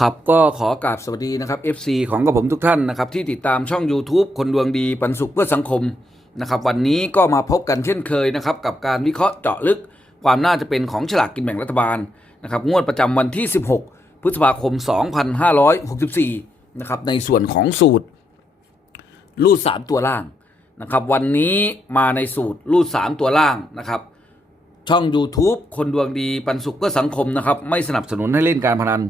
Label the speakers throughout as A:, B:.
A: ครับก็ขอกราบสวัสดีนะครับ FC ของกับผมทุกท่านนะครับที่ติดตามช่อง YouTube คนดวงดีปันสุขเพื่อสังคมนะครับวันนี้ก็มาพบกันเช่นเคยนะครับกับการวิเคราะห์เจาะลึกความน่าจะเป็นของฉลากกินแบ่งรัฐบาลนะครับงวดประจำวันที่ 16 พฤษภาคม 2564นะครับในส่วนของสูตร รูด 3 ตัวล่างนะครับวันนี้มาในสูตรรูด 3 ตัวล่างนะครับช่อง YouTube คนดวงดีปันสุขเพื่อสังคมนะครับไม่สนับสนุนให้เล่นการพนัน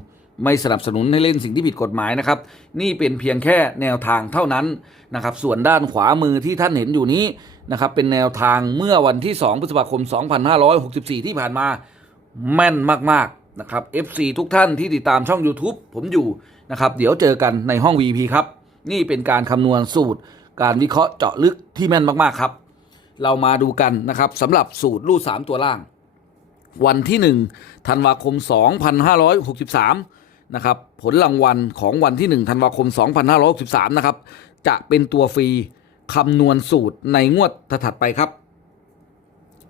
A: ไม่สนับสนุนให้เล่นสิ่งที่ผิดกฎหมายนะครับ นี่เป็นเพียงแค่แนวทางเท่านั้นนะครับ ส่วนด้านขวามือที่ท่านเห็นอยู่นี้นะครับ เป็นแนวทางเมื่อวันที่ 2 พฤษภาคม 2564 ที่ผ่านมา แม่นมาก ๆ นะครับ FC ทุกท่านที่ติดตามช่อง YouTube ผมอยู่นะครับ เดี๋ยวเจอกันในห้อง VP ครับ นี่เป็นการคำนวณสูตร การวิเคราะห์เจาะลึกที่แม่นมากๆครับ เรามาดูกันนะครับสำหรับสูตรรูด3ตัวล่าง วันที่ 1 ธันวาคม 2563 นะครับผลรางวัลของวันที่ 1 ธันวาคม 2563 นะครับ จะเป็นตัวฟรีคำนวณสูตรในงวดถัดไปครับ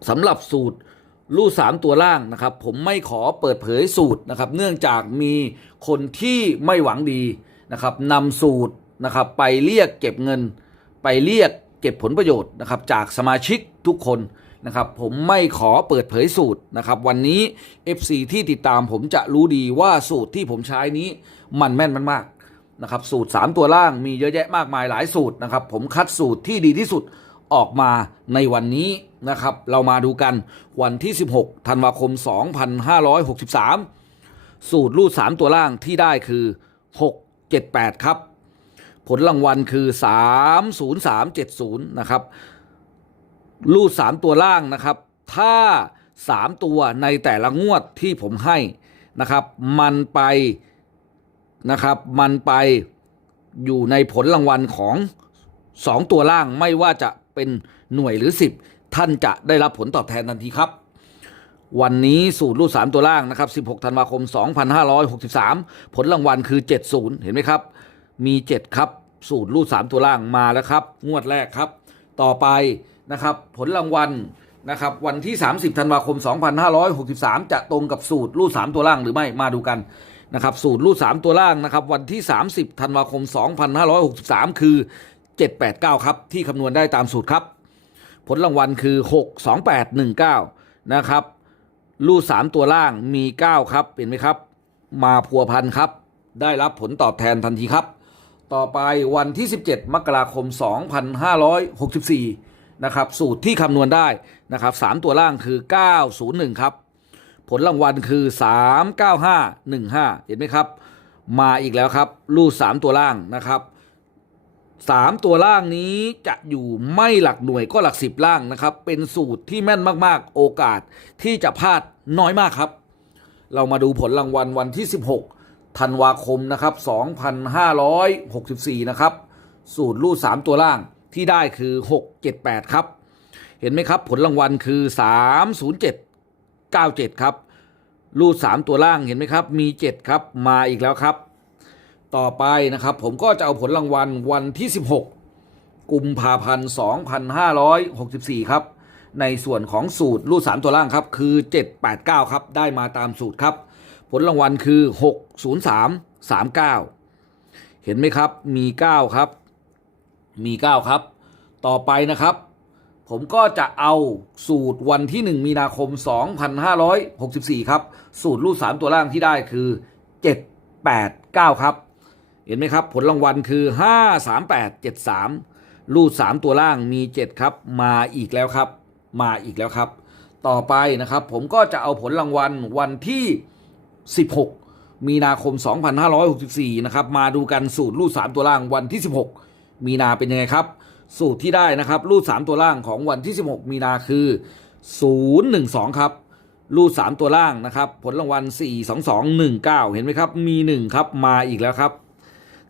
A: สำหรับสูตรรูด3ตัวล่างนะครับ ผมไม่ขอเปิดเผยสูตรนะครับ เนื่องจากมีคนที่ไม่หวังดีนะครับนำสูตรนะครับไปเรียกเก็บเงิน ไปเรียกเก็บผลประโยชน์นะครับ จากสมาชิกทุกคน นะครับผมไม่ขอเปิดเผยสูตรนะครับวันนี้ FC ที่ติดตามผมจะรู้ดีว่าสูตรที่ผมใช้นี้มันแม่นมันมากนะครับสูตร 3 ตัวล่างมีเยอะแยะมากมายหลายสูตรนะครับผมคัดสูตรที่ดีที่สุดออกมาในวันนี้นะครับเรามาดูกันวันที่ 16ธันวาคม 2563 สูตรรูด 3 ตัวล่างที่ได้คือ 678 ครับ ผลรางวัลคือ 30370 นะครับ รูด3ตัวล่างนะครับ ถ้า3ตัวในแต่ละงวดที่ผมให้นะครับ มันไปนะครับมันไปอยู่ในผลรางวัลของ2ตัวล่างไม่ว่าจะเป็นหน่วยหรือ10ท่านจะได้รับผลตอบแทนทันทีครับ วันนี้สูตรรูด3ตัวล่างนะครับ 16 ธันวาคม 2563 ผลรางวัลคือ 70 เห็นไหมครับ มี 7 ครับ สูตรรูด3ตัวล่างมาแล้วครับ งวดแรกครับ ต่อไป นะครับผลรางวัลนะครับวันที่ 30 ธันวาคม 2563 จะตรงกับสูตรรูด 3 ตัวล่างหรือไม่มาดูกันนะครับสูตรรูด 3 ตัวล่างนะครับวันที่ 30 ธันวาคม 2563 คือ 789 ครับที่คำนวณได้ตามสูตรครับ ผลรางวัลคือ 6 2 8 1 9 นะครับรูด 3 ตัวล่างมี 9 ครับเห็นไหมครับ มาพัวพันครับ ได้รับผลตอบแทนทันทีครับ ต่อไปวันที่ 17 มกราคม 2564 นะครับสูตรที่คำนวณได้นะครับ3ตัวล่างคือ 901 ครับ ผลรางวัลคือ 39515 เห็นไหมครับ มาอีกแล้วครับรูด3ตัวล่างนะครับสามตัวล่างนี้จะอยู่ไม่หลักหน่วยก็หลักสิบล่างนะครับ เป็นสูตรที่แม่นมากๆ โอกาสที่จะพลาดน้อยมากครับ เรามาดูผลรางวัลวันที่ 16ธันวาคมนะครับ 2564 นะครับ สูตรรูด3ตัวล่าง ที่ได้คือ 678 ครับ เห็นไหมครับ ผลรางวัลคือ 30797 ครับ รูด 3 ตัวล่างเห็นไหมครับ มี 7 ครับ มาอีกแล้วครับ ต่อไปนะครับ ผมก็จะเอาผลรางวัลวันที่ 16 กุมภาพันธ์ 2564 ครับ ในส่วนของสูตรรูด 3 ตัวล่างครับ คือ 789 ครับ ได้มาตามสูตรครับ ผลรางวัลคือ 60339 เห็นไหมครับ มี 9 ครับ มี 9 ครับ ต่อไปนะครับ ผมก็จะเอาสูตรวันที่ 1 มีนาคม 2564 ครับ สูตรรูด3ตัวล่างที่ได้คือ 789 ครับ เห็นไหมครับ ผลรางวัลคือ 53873 รูด 3 ตัวล่างมี 7 ครับ มาอีกแล้วครับ มาอีกแล้วครับ ต่อไปนะครับ ผมก็จะเอาผลรางวัลวันที่ 16 มีนาคม 2564 นะครับ มาดูกันสูตรรูด 3 ตัวล่างวันที่ 16 มีนาเป็นยังไงครับ สูตรที่ได้นะครับ รูด 3 ตัวล่างของวันที่ 16 มีนาคือ 012 ครับ รูด 3 ตัวล่างนะครับ ผลรางวัล 4 2 2 1 9 เห็นไหมครับ มี 1 ครับ มาอีกแล้วครับ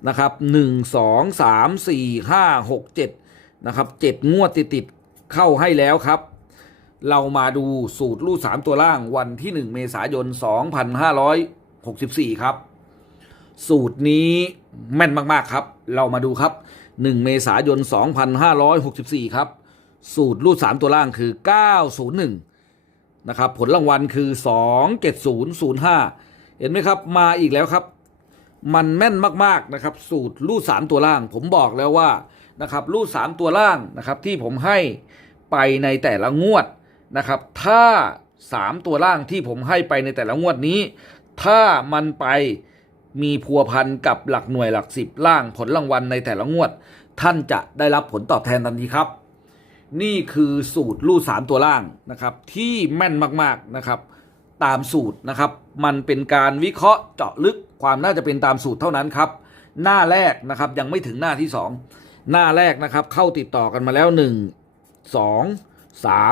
A: นะครับ 1 2 3 4 5 6 7 นะครับ 7 งวดติดติดๆเข้าให้แล้วครับ เรามาดูสูตรรูด 3 ตัวล่างวันที่ 1 เมษายน 2564 ครับ สูตรนี้แม่นมาก ๆ ครับ เรามาดูครับ 1 เมษายน 2564 ครับ สูตรรูด 3 ตัวล่างคือ 901 นะครับ ผลรางวัลคือ 27005 เห็นไหมครับ มาอีกแล้วครับ มันแม่นมากๆนะครับ สูตรรูดสามตัวล่าง ผมบอกแล้วว่านะครับรูดสามตัวล่างนะครับที่ผมให้ไปในแต่ละงวดนะครับ ถ้าสามตัวล่างที่ผมให้ไปในแต่ละงวดนี้ ถ้ามันไป มีพัวพันกับหลักหน่วยหลักสิบล่างผลรางวัลในแต่ละงวด ท่านจะได้รับผลตอบแทนทันทีครับ นี่คือสูตรรูดสามตัวล่างนะครับ ที่แม่นมากๆนะครับ ตามสูตรนะครับ มันเป็นการวิเคราะห์เจาะลึกความน่าจะเป็นตามสูตรเท่านั้นครับ หน้าแรกนะครับยังไม่ถึงหน้าที่สองหน้าแรกนะครับ เข้าติดต่อกันมาแล้วหนึ่งสองสา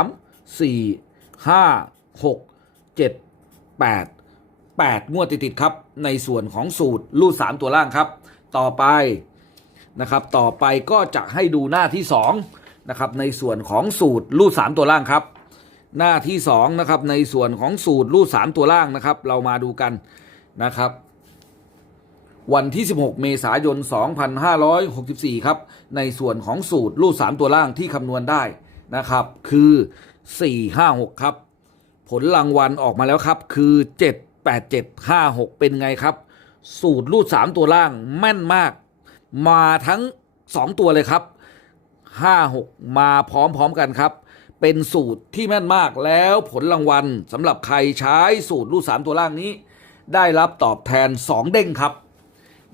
A: มสี่ห้าหกเจ็ดแปดแปดงวดติดๆครับ ในส่วนของสูตรรูดสามตัวล่างครับ ต่อไปนะครับต่อไปก็จะให้ดูหน้าที่สองนะครับในส่วนของสูตรรูดสามตัวล่างครับ หน้าที่2นะครับในส่วนของสูตรรูด 3 ตัวล่างนะครับ เรามาดูกันนะครับ วันที่ 16 เมษายน 2564 ครับ ในส่วนของสูตรรูด 3 ตัวล่างที่คำนวณได้นะครับ คือ 456 ครับ ผลรางวัลออกมาแล้วครับคือ 8 7 5 6 เป็นไงครับ สูตรรูด 3 ตัวล่างแม่นมาก มาทั้ง 2 ตัวเลยครับ 56 มาพร้อมๆกันครับ เป็นสูตรที่แม่นมากแล้วผลรางวัลสำหรับใครใช้สูตรรูดสามตัวล่างนี้ ได้รับตอบแทน 2 เด้งครับ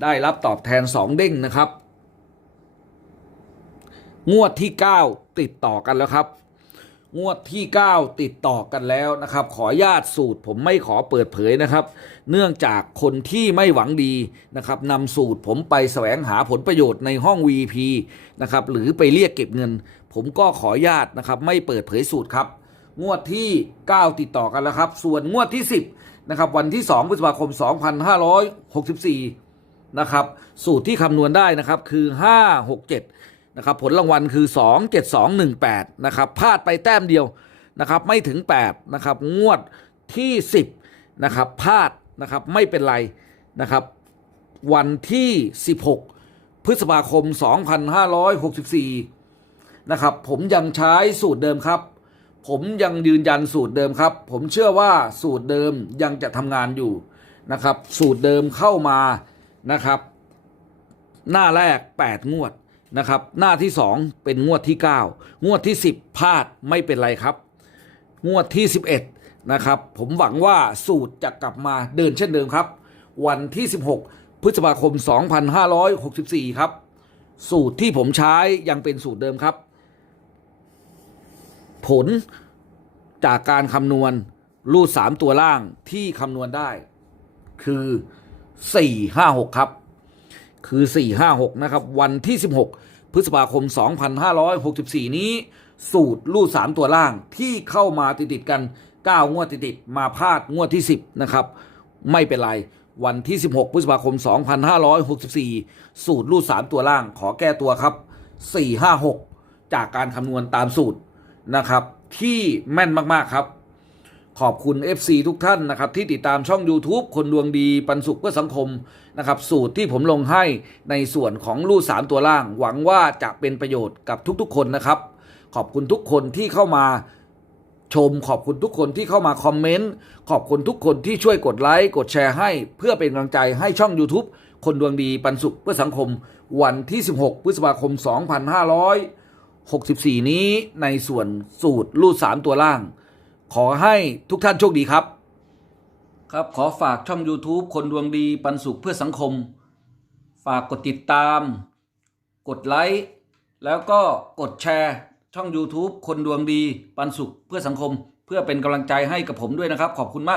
A: ได้รับตอบแทน 2 เด้งนะครับ งวดที่ 9 ติดต่อกันแล้วครับ งวดที่ 9 ติดต่อกันแล้วนะครับ ขออนุญาตสูตรผมไม่ขอเปิดเผยนะครับ เนื่องจากคนที่ไม่หวังดีนะครับนำสูตรผมไปแสวงหาผลประโยชน์ในห้อง VP นะครับหรือไปเรียกเก็บเงิน ผมก็ขออนุญาตนะครับไม่เปิดเผยสูตรครับ งวดที่ 9 ติดต่อกันแล้วครับ ส่วนงวดที่ 10นะครับวันที่ 2 พฤษภาคม 2564นะครับสูตรที่คำนวณได้นะครับคือ 5 6 7 นะครับผลรางวัลคือ 2 7 2 1 8นะครับพลาดไปแต้มเดียวนะครับไม่ถึง8นะครับงวดที่ 10นะครับพลาดนะครับไม่เป็นไรนะครับวันที่ 16 พฤษภาคม 2564นะครับผมยังใช้สูตรเดิมครับ ผมยังยืนยันสูตรเดิมครับ ผมเชื่อว่าสูตรเดิมยังจะทำงานอยู่นะครับสูตรเดิมเข้ามานะครับ หน้าแรก 8 งวด นะครับ หน้าที่ 2 เป็นงวดที่ 9 งวดที่ 10พลาดไม่เป็นไรครับ งวดที่ 11 นะครับ ผมหวังว่าสูตรจะกลับมาเดินเช่นเดิมครับ วันที่ 16 พฤษภาคม 2564 ครับ สูตรที่ผมใช้ยังเป็นสูตรเดิมครับ ผลจากการคำนวณรูด 3 ตัวล่างที่คำนวณได้ คือ 456 ครับ คือ 456 นะครับ วันที่ 16 พฤษภาคม 2564 นี้ สูตรรูด 3 ตัวล่างที่เข้ามาติดๆกัน 9 งวดติดๆมาพลาดงวดที่ 10 นะครับ ไม่เป็นไร วันที่ 16 พฤษภาคม 2564 สูตรรูด 3 ตัวล่างขอแก้ตัวครับ 456 จากการคำนวณตามสูตรนะครับ ที่แม่นมาก ๆ ครับ ขอบคุณ FC ทุกท่านนะครับที่ติดตามช่อง YouTube คนดวงดีปันสุขเพื่อสังคมนะครับสูตรที่ผมลงให้ในส่วนของรูดสามตัวล่าง หวังว่าจะเป็นประโยชน์กับทุกๆ คนนะครับ ขอบคุณทุกคนที่เข้ามาชม ขอบคุณทุกคนที่เข้ามาคอมเมนต์ขอบคุณทุกคนที่ช่วยกดไลค์กดแชร์ให้ เพื่อเป็นกำลังใจให้ช่อง YouTube คนดวงดีปันสุขเพื่อสังคม วันที่ 16 พฤษภาคม 2564 นี้ในส่วนสูตรรูดสามตัวล่าง ขอให้ทุกท่านโชคดีครับ ครับขอฝากช่อง YouTube คนดวงดีปันสุขเพื่อสังคม ฝากกดติดตาม กดไลค์แล้วก็กดแชร์ช่อง YouTube คนดวงดีปันสุขเพื่อสังคม เพื่อเป็นกำลังใจให้กับผมด้วยนะครับ ขอบคุณมากครับ